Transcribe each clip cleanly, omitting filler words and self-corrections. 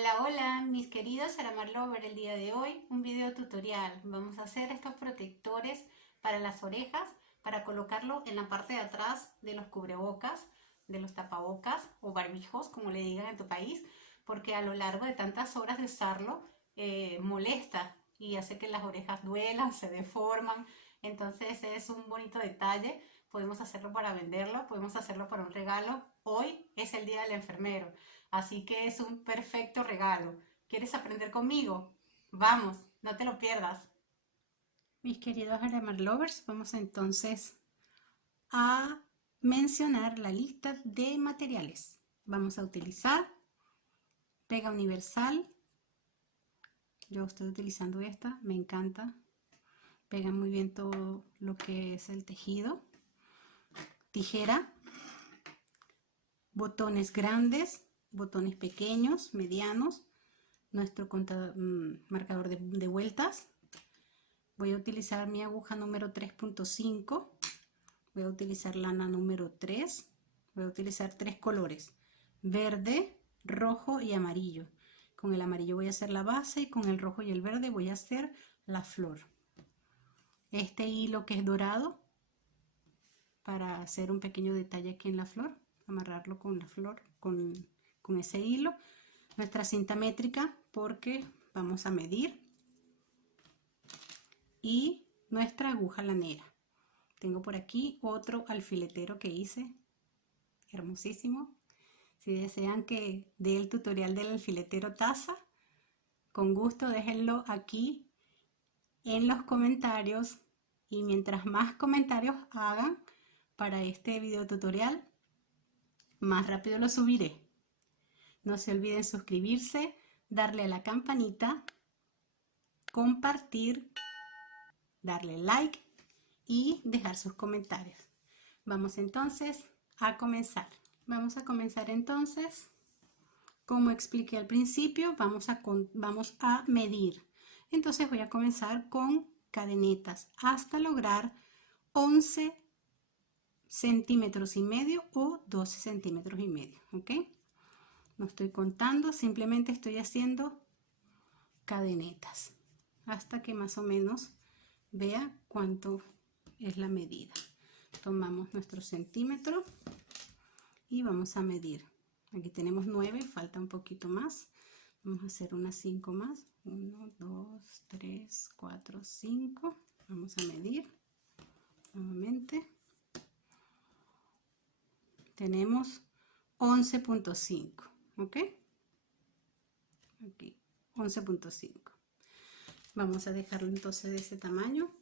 Hola, hola, mis queridos Aramar Lover, el día de hoy un video tutorial. Vamos a hacer estos protectores para las orejas, para colocarlo en la parte de atrás de los cubrebocas, de los tapabocas o barbijos, como le digan en tu país, porque a lo largo de tantas horas de usarlo molesta y hace que las orejas duelan, se deforman. Entonces es un bonito detalle. Podemos hacerlo para venderlo, podemos hacerlo para un regalo. Hoy es el día del enfermero. Así que es un perfecto regalo. ¿Quieres aprender conmigo? Vamos, no te lo pierdas. Mis queridos Aramar Lovers, vamos entonces a mencionar la lista de materiales. Vamos a utilizar pega universal. Yo estoy utilizando esta, me encanta. Pega muy bien todo lo que es el tejido. Tijera, botones grandes, botones pequeños, medianos, nuestro marcador de vueltas. Voy a utilizar mi aguja número 3.5, voy a utilizar lana número 3, voy a utilizar 3 colores, verde, rojo y amarillo. Con el amarillo voy a hacer la base y con el rojo y el verde voy a hacer la flor. Este hilo que es dorado, para hacer un pequeño detalle aquí en la flor, amarrarlo con la flor, con ese hilo. Nuestra cinta métrica, porque vamos a medir, y nuestra aguja lanera. Tengo por aquí otro alfiletero que hice, hermosísimo. Si desean que dé el tutorial del alfiletero taza, con gusto déjenlo aquí en los comentarios, y mientras más comentarios hagan para este video tutorial, más rápido lo subiré. No se olviden suscribirse, darle a la campanita, compartir, darle like y dejar sus comentarios. Vamos entonces a comenzar. Vamos a comenzar entonces, como expliqué al principio, vamos a medir. Entonces voy a comenzar con cadenetas hasta lograr 11 centímetros y medio o 12 centímetros y medio, ¿ok? No estoy contando, simplemente estoy haciendo cadenetas hasta que más o menos vea cuánto es la medida. Tomamos nuestro centímetro y vamos a medir. Aquí tenemos 9, falta un poquito más. Vamos a hacer unas 5 más. 1, 2, 3, 4, 5. Vamos a medir nuevamente. Tenemos 11.5, ¿ok? Aquí, 11.5. Vamos a dejarlo entonces de ese tamaño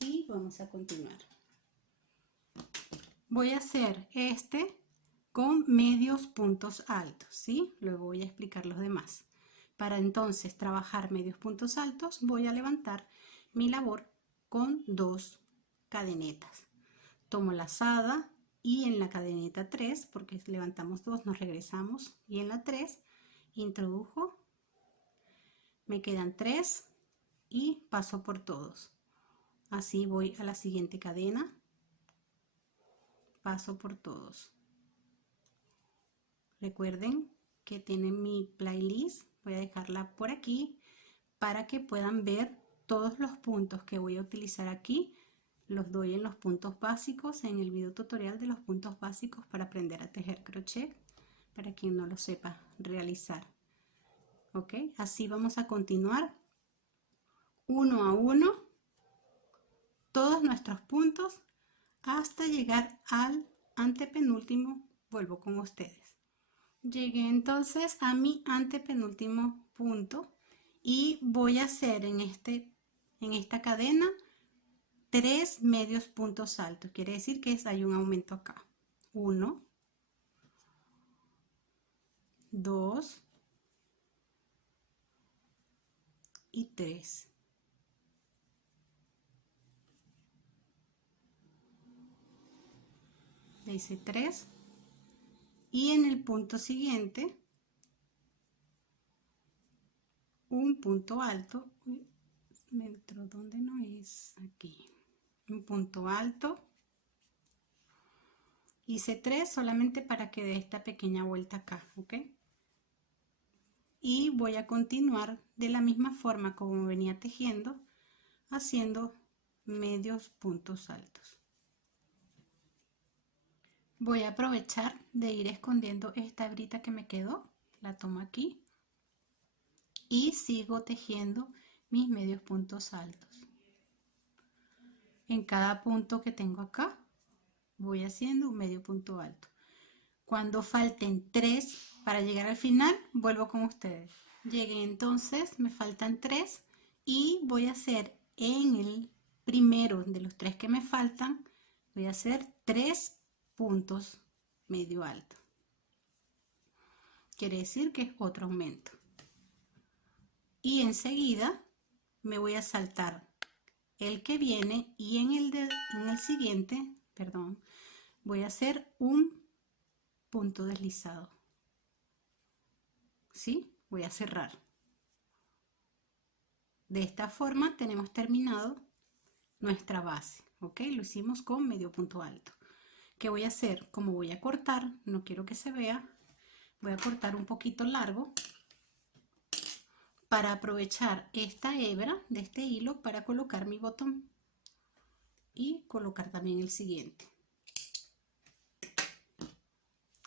y vamos a continuar. Voy a hacer este con medios puntos altos, ¿sí? Luego voy a explicar los demás. Para entonces trabajar medios puntos altos, voy a levantar mi labor con 2 cadenetas. Tomo lazada y en la cadeneta 3, porque levantamos 2, nos regresamos, y en la 3 introdujo, me quedan 3 y paso por todos. Así voy a la siguiente cadena, paso por todos. Recuerden que tienen mi playlist, voy a dejarla por aquí para que puedan ver todos los puntos que voy a utilizar aquí. Los doy en los puntos básicos, en el video tutorial de los puntos básicos para aprender a tejer crochet, para quien no lo sepa realizar. Ok, así vamos a continuar uno a uno todos nuestros puntos hasta llegar al antepenúltimo. Vuelvo con ustedes. Llegué entonces a mi antepenúltimo punto y voy a hacer en esta cadena 3 medios puntos altos. Quiere decir que hay un aumento acá. 1, 2 y 3. Le hice 3 y en el punto siguiente un punto alto. ¿Dónde no es? Aquí. Un punto alto. Hice 3 solamente para que dé esta pequeña vuelta acá, ¿ok? y voy a continuar de la misma forma como venía tejiendo, haciendo medios puntos altos. Voy a aprovechar de ir escondiendo esta hebrita que me quedó, la tomo aquí y sigo tejiendo mis medios puntos altos. En cada punto que tengo acá voy haciendo un medio punto alto. Cuando falten 3 para llegar al final, vuelvo con ustedes. Llegué entonces, me faltan 3 y voy a hacer en el primero de los 3 que me faltan, voy a hacer 3 puntos medio alto. Quiere decir que es otro aumento. Y enseguida me voy a saltar el que viene y en el siguiente, perdón, voy a hacer un punto deslizado. ¿Sí? Voy a cerrar. De esta forma tenemos terminado nuestra base, ¿ok? Lo hicimos con medio punto alto. ¿Qué voy a hacer? Como voy a cortar, no quiero que se vea, voy a cortar un poquito largo para aprovechar esta hebra de este hilo para colocar mi botón y colocar también el siguiente.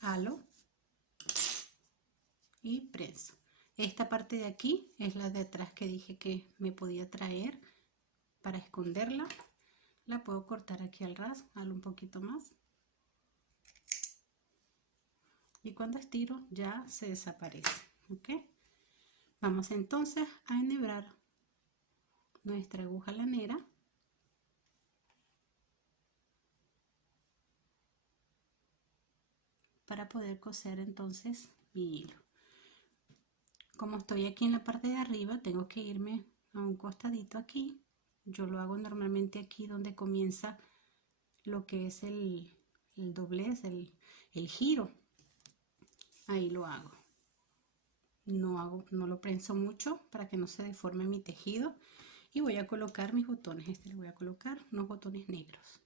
Halo y prenso. Esta parte de aquí es la de atrás que dije que me podía traer para esconderla. La puedo cortar aquí al ras, halo un poquito más. Y cuando estiro ya se desaparece, ¿ok? Vamos entonces a enhebrar nuestra aguja lanera. Para poder coser entonces mi hilo. Como estoy aquí en la parte de arriba, tengo que irme a un costadito aquí. Yo lo hago normalmente aquí donde comienza lo que es el doblez, el giro. Ahí lo hago. No lo prenso mucho para que no se deforme mi tejido. Y voy a colocar mis botones. Le voy a colocar unos botones negros.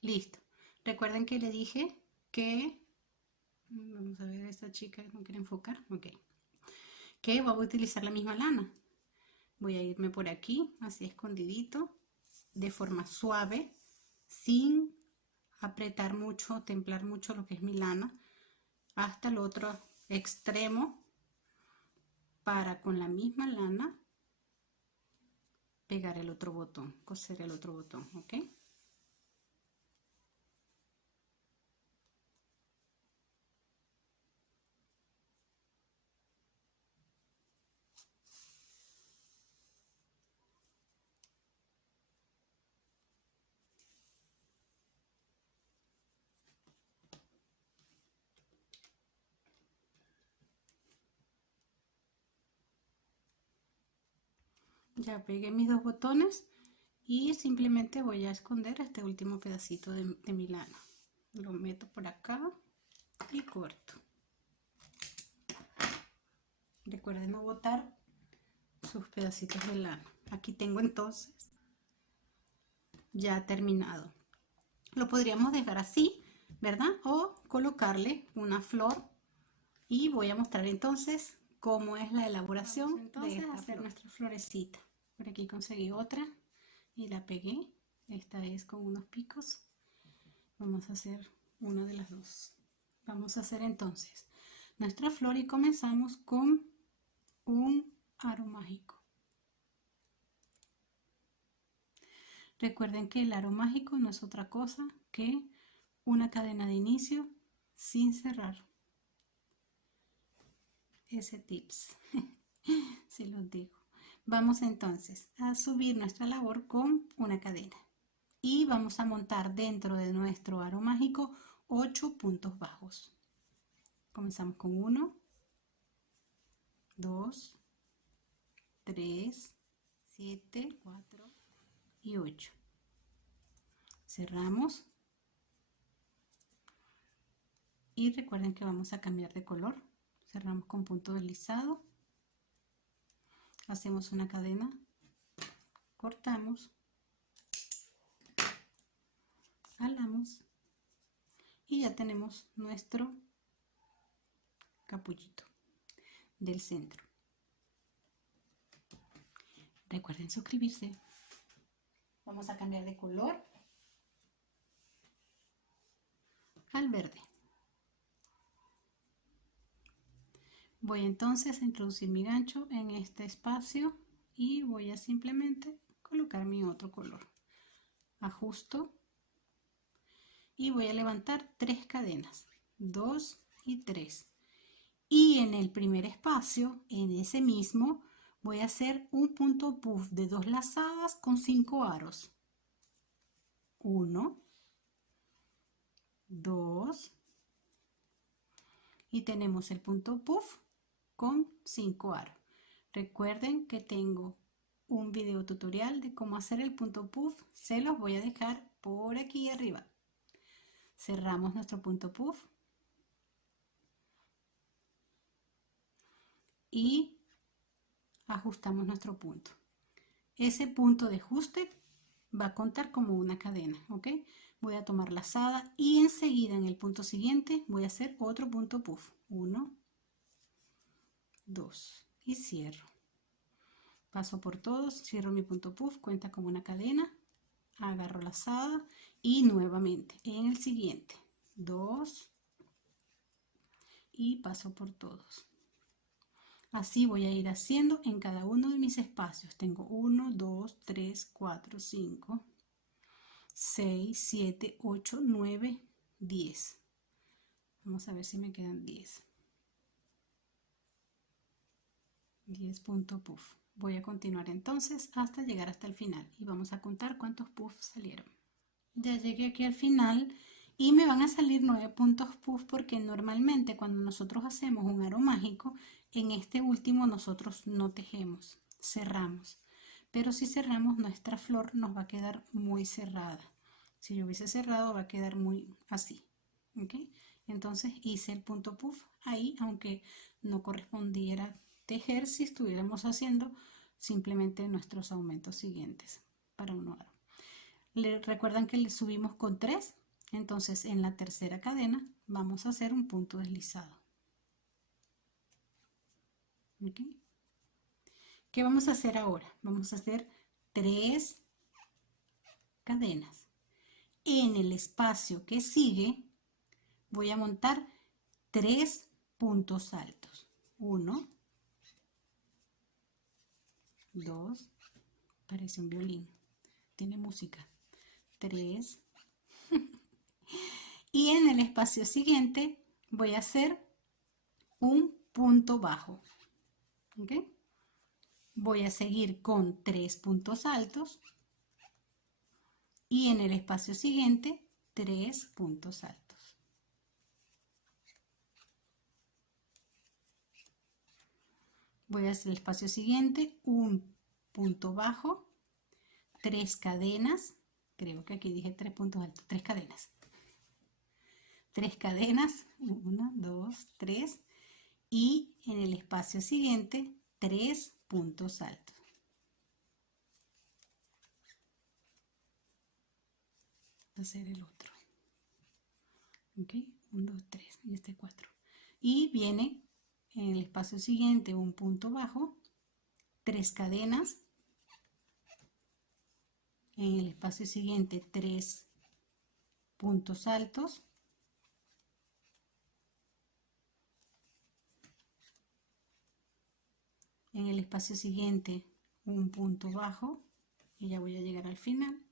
Listo. Recuerden que le dije que, vamos a ver, esta chica no quiere enfocar, ok, que voy a utilizar la misma lana. Voy a irme por aquí, así escondidito, de forma suave, sin apretar mucho, templar mucho lo que es mi lana, hasta el otro extremo, para con la misma lana pegar el otro botón, coser el otro botón, ¿ok? Ya pegué mis dos botones y simplemente voy a esconder este último pedacito de mi lana. Lo meto por acá y corto. Recuerden no botar sus pedacitos de lana. Aquí tengo entonces ya terminado. Lo podríamos dejar así, ¿verdad? O colocarle una flor y voy a mostrar entonces cómo es la elaboración. Vamos entonces de hacer nuestra florecita. Por aquí conseguí otra y la pegué. Esta es con unos picos. Vamos a hacer una de las dos. Vamos a hacer entonces nuestra flor y comenzamos con un aro mágico. Recuerden que el aro mágico no es otra cosa que una cadena de inicio sin cerrar. Ese tips, se los digo. Vamos entonces a subir nuestra labor con una cadena y vamos a montar dentro de nuestro aro mágico 8 puntos bajos. Comenzamos con 1, 2, 3, 7, 4 y 8. Cerramos. Y recuerden que vamos a cambiar de color. Cerramos con punto deslizado, hacemos una cadena, cortamos, jalamos y ya tenemos nuestro capullito del centro. Recuerden suscribirse. Vamos a cambiar de color al verde. Voy entonces a introducir mi gancho en este espacio y voy a simplemente colocar mi otro color. Ajusto y voy a levantar 3 cadenas, 2 y 3. Y en el primer espacio, en ese mismo, voy a hacer un punto puff de 2 lazadas con 5 aros. 1, 2 y tenemos el punto puff con 5 aros. Recuerden que tengo un video tutorial de cómo hacer el punto puff, se los voy a dejar por aquí arriba. Cerramos nuestro punto puff y ajustamos nuestro punto. Ese punto de ajuste va a contar como una cadena, ¿ok? Voy a tomar lazada y enseguida en el punto siguiente voy a hacer otro punto puff. 1, 2 y cierro. Paso por todos, cierro mi punto puff, cuenta como una cadena, agarro lazada y nuevamente en el siguiente 2 y paso por todos. Así voy a ir haciendo en cada uno de mis espacios. Tengo 1, 2, 3, 4, 5, 6, 7, 8, 9, 10. Vamos a ver si me quedan 10. 10 puntos puff. Voy a continuar entonces hasta llegar hasta el final y vamos a contar cuántos puffs salieron. Ya llegué aquí al final y me van a salir 9 puntos puff porque normalmente cuando nosotros hacemos un aro mágico, en este último nosotros no tejemos, cerramos. Pero si cerramos, nuestra flor nos va a quedar muy cerrada. Si yo hubiese cerrado, va a quedar muy así. ¿Ok? Entonces hice el punto puff ahí, aunque no correspondiera tejer si estuviéramos haciendo simplemente nuestros aumentos siguientes para un aro. Recuerdan que le subimos con 3, entonces en la tercera cadena vamos a hacer un punto deslizado. ¿Okay? ¿Qué vamos a hacer ahora? Vamos a hacer 3 cadenas. En el espacio que sigue voy a montar 3 puntos altos. 1, 2, parece un violín, tiene música. 3 y en el espacio siguiente voy a hacer un punto bajo. ¿Okay? Voy a seguir con 3 puntos altos y en el espacio siguiente 3 puntos altos. Voy a hacer el espacio siguiente un punto bajo, 3 cadenas, creo que aquí dije 3 puntos altos, 3 cadenas. 3 cadenas, 1, 2, 3 y en el espacio siguiente 3 puntos altos. Voy a hacer el otro. Ok, 1, 2, 3 y este 4. Y viene en el espacio siguiente un punto bajo, 3 cadenas. En el espacio siguiente 3 puntos altos. En el espacio siguiente un punto bajo y ya voy a llegar al final.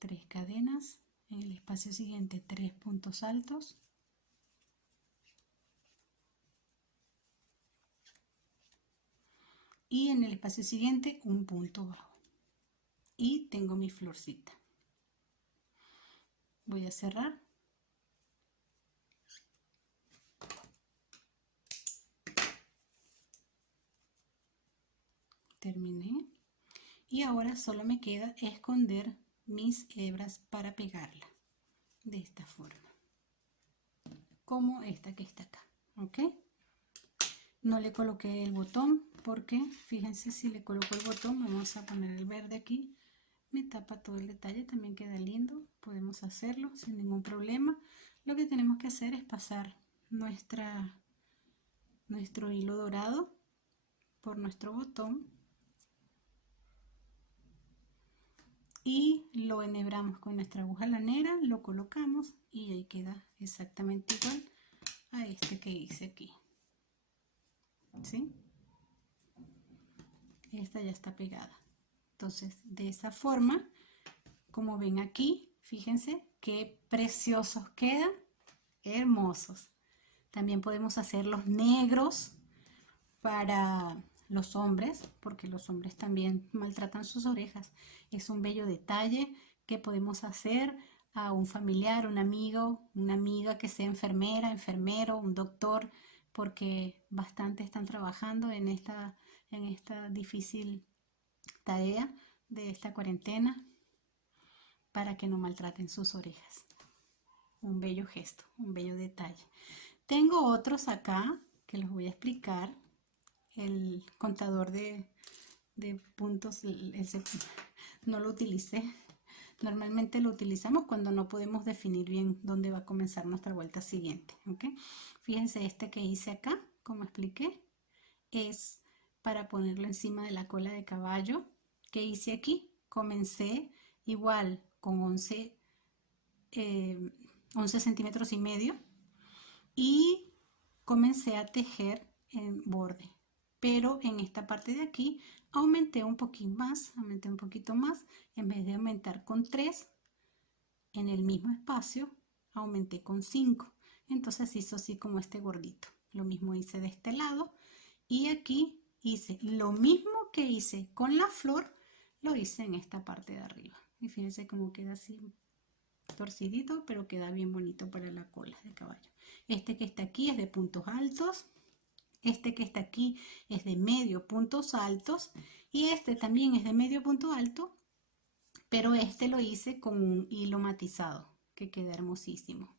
3 cadenas, en el espacio siguiente 3 puntos altos. Y en el espacio siguiente un punto bajo. Y tengo mi florcita. Voy a cerrar. Terminé. Y ahora solo me queda esconder mis hebras para pegarla. de esta forma, como esta que está acá, ¿ok? No le coloqué el botón porque fíjense, si le coloco el botón, vamos a poner el verde aquí, me tapa todo el detalle, también queda lindo, podemos hacerlo sin ningún problema. Lo que tenemos que hacer es pasar nuestro hilo dorado por nuestro botón y lo enhebramos con nuestra aguja lanera, lo colocamos y ahí queda exactamente igual a este que hice aquí, ¿sí? Esta ya está pegada. Entonces, de esa forma, como ven aquí, fíjense qué preciosos quedan, hermosos. También podemos hacer los negros para los hombres, porque los hombres también maltratan sus orejas. Es un bello detalle que podemos hacer a un familiar, un amigo, una amiga que sea enfermera, enfermero, un doctor, porque bastante están trabajando en esta difícil tarea de esta cuarentena para que no maltraten sus orejas. Un bello gesto, un bello detalle. Tengo otros acá que los voy a explicar. El contador de puntos no lo utilicé. Normalmente lo utilizamos cuando no podemos definir bien dónde va a comenzar nuestra vuelta siguiente, ¿ok? Fíjense, este que hice acá, como expliqué, es para ponerlo encima de la cola de caballo. ¿Qué hice aquí? Comencé igual con 11 centímetros y medio y comencé a tejer en borde, pero en esta parte de aquí aumenté un poquito más, en vez de aumentar con 3 en el mismo espacio, aumenté con 5, entonces hizo así como este gordito. Lo mismo hice de este lado y aquí hice lo mismo que hice con la flor, lo hice en esta parte de arriba y fíjense cómo queda así torcidito, pero queda bien bonito para la cola de caballo. Este que está aquí es de puntos altos, este que está aquí es de medio puntos altos y este también es de medio punto alto, pero este lo hice con un hilo matizado que queda hermosísimo.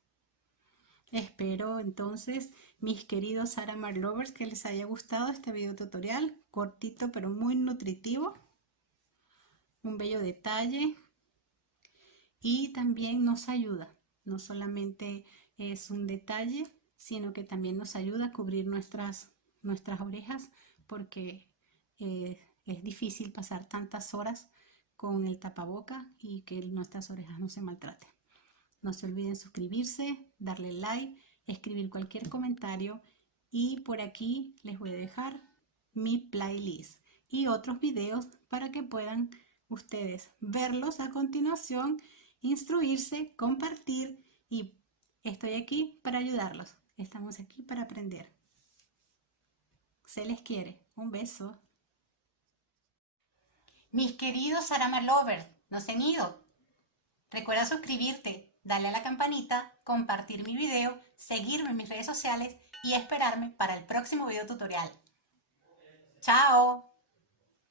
Espero entonces, mis queridos Saramar Lovers, que les haya gustado este video tutorial, cortito pero muy nutritivo, un bello detalle y también nos ayuda, no solamente es un detalle, sino que también nos ayuda a cubrir nuestras orejas, porque es difícil pasar tantas horas con el tapaboca y que nuestras orejas no se maltraten. No se olviden suscribirse, darle like, escribir cualquier comentario y por aquí les voy a dejar mi playlist y otros videos para que puedan ustedes verlos a continuación, instruirse, compartir y estoy aquí para ayudarlos. Estamos aquí para aprender. Se les quiere. Un beso. Mis queridos Saramar Lovers, no se han ido. Recuerda suscribirte, darle a la campanita, compartir mi video, seguirme en mis redes sociales y esperarme para el próximo video tutorial. ¡Chao!